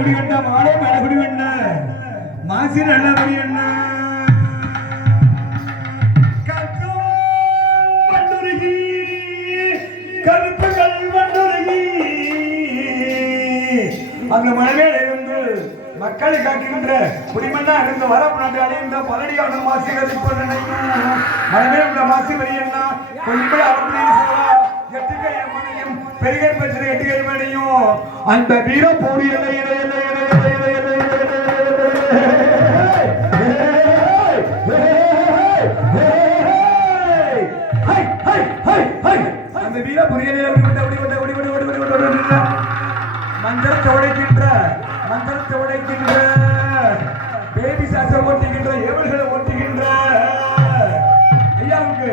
மழகுடி வண்ண மாலை மழகுடி வண்ண. மாசிர் அழகுடி அண்ணா கருத்துகள் வண்டுருகி அந்த மனவேலை வந்து மக்களை காக்கின்ற குடிமன்னா இருந்த வர அடைந்த பழனியான மாசிகள் இப்போ நினைக்கும் மனமே உள்ள மாசி வரியன்னா கொஞ்சம் அப்படி சொல்லலாம் பெரிய பிரச்சனை கட்டிக்கிறமேனையும் அந்த வீர போடியில் இடையில அந்த வீர புரியலையில் மந்திரத்தை உடைக்கின்ற மந்திரத்தை உடைக்கின்ற பேபி சாசை ஓட்டுகின்ற எவர்களை ஓட்டுகின்ற ஐயாவுக்கு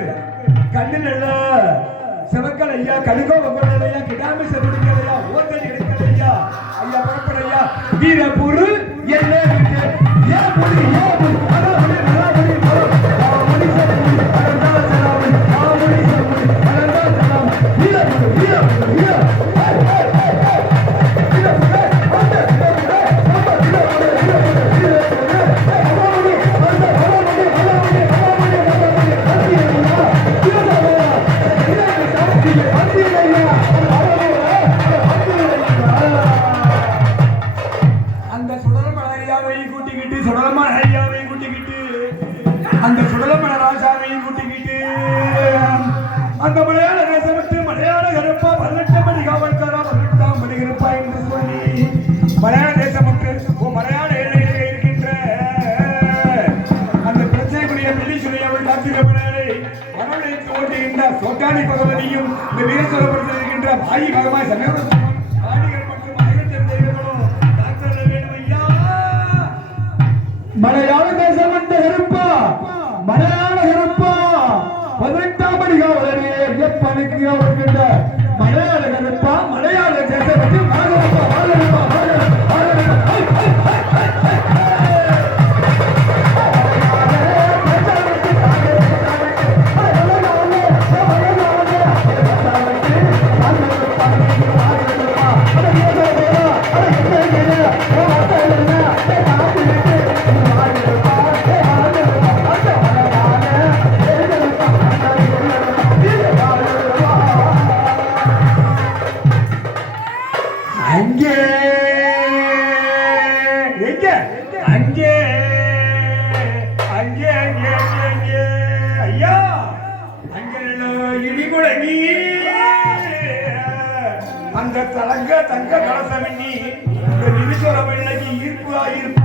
கண்ணில் சிவக்கல் ஐயா கடுகோ வங்கல் ஐயா கிடாமி செதுடிக்கல் ஐயா ஓத்தடி எடுக்கல் ஐயா. ஐயா புறப்பட ஐயா. வீரபுரு என்ன விட்டு. ஏன் புரி ஏன் புரி புரி ஐயாவையும் கூட்டிக்கிட்டு சுடலமான ஐயாவையும் கூட்டிக்கிட்டு அந்த சுடலமன ராஜாவையும் கூட்டிக்கிட்டு அந்த மலையாள நேசமிட்டு மலையாள கருப்பா பதினெட்டு மணி காவல்காரா பதினெட்டாம் மணி கருப்பா என்று சொல்லி மலையாள தேசமிட்டு மலையாள ஏழையிலே இருக்கின்ற அந்த பிரச்சனைக்குரிய மெல்லிசுரை அவள் காத்திரப்படாதே மனநிலைக்கு ஓட்டுகின்ற சோட்டானி பகவதியும் இந்த வீரஸ்வரப்படுத்த இருக்கின்ற பாயி பகவான் சமயம் மலையாள தேசம் வந்த கருப்பா மலையாள கருப்பா பதினெட்டாம் படிகாவலனே எப்பனுக்கு அவர்கிட்ட மலையாள இடிமுழங்கி அந்த தலங்க தங்க கலசமின்னி. இந்த நிமிஷம் ஈர்ப்பு ஆயிருப்பு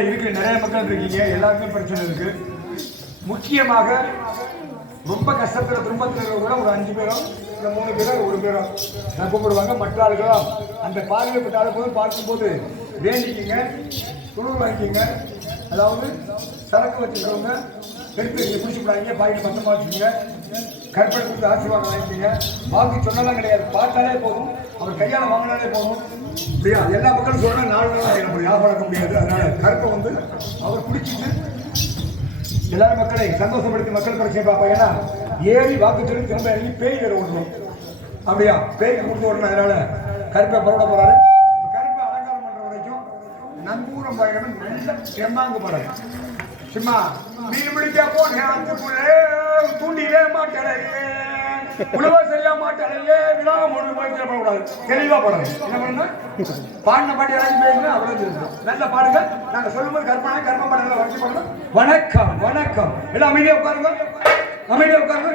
கிட்டத்தட்ட இருக்கு. நிறைய மக்கள் இருக்கீங்க. எல்லாருக்குமே பிரச்சனை இருக்கு. முக்கியமாக ரொம்ப கஷ்டத்தில் துன்பத்தில் இருக்கிறவங்க கூட ஒரு அஞ்சு பேரும் இல்லை மூணு பேரும் ஒரு பேரும் நான் கூப்பிடுவாங்க. மற்ற ஆளுகளும் அந்த பார்வைப்பட்ட போது பார்க்கும்போது வேண்டிக்கிங்க துணு வாங்கிக்கிங்க. அதாவது சரக்கு வச்சுக்கிறவங்க எடுத்து இங்கே குடிச்சுக்கிறாங்க. பாக்கெட் பத்தமாக வச்சுக்கோங்க. கற்பனை கொடுத்து ஆசீர்வாதம் வாங்கிக்கிங்க. வாங்கி சொன்னலாம் கிடையாது. பார்த்தாலே போதும். அவர் கையால் வாங்கினாலே போகும் இல்லையா? எல்லா மக்களும் சொன்னா நாலு நாள் நம்ம ஞாபகம் முடியாது. அதனால கருப்பை வந்து அவர் பிடிச்சிட்டு எல்லாரும் மக்களை சந்தோஷப்படுத்தி மக்கள் பிரச்சனை பார்ப்போம் ஏன்னா ஏறி வாக்கு சொல்லி திரும்ப இறங்கி பேய் வேறு ஓடணும் அப்படியா? பேய்க்கு கொடுத்து ஓடணும் அதனால கருப்பை புறப்பட போறாரு. கருப்பை அலங்காரம் பண்ற வரைக்கும் நம்பூரம் பயணம் நல்ல செம்மாங்கு பாருங்க சும்மா மீன் பிடிக்க போனே தூண்டிலே மாட்டலையே உழவ செய்ய மாட்டலையே விழா ஒன்று பண்ணக்கூடாது தெளிவா பாடுங்க. என்ன பண்ணுங்க? பாடின பாட்டி யாராச்சும் பேசுங்க அவ்வளோ தெரியும். நல்லா பாடுங்க நாங்க சொல்லும்போது கற்பனை கர்ம பாடங்களை வச்சு பண்ணுங்க வணக்கம் வணக்கம். எல்லாம் அமைதியா உட்காருங்க. அமைதியாக உட்காருங்க.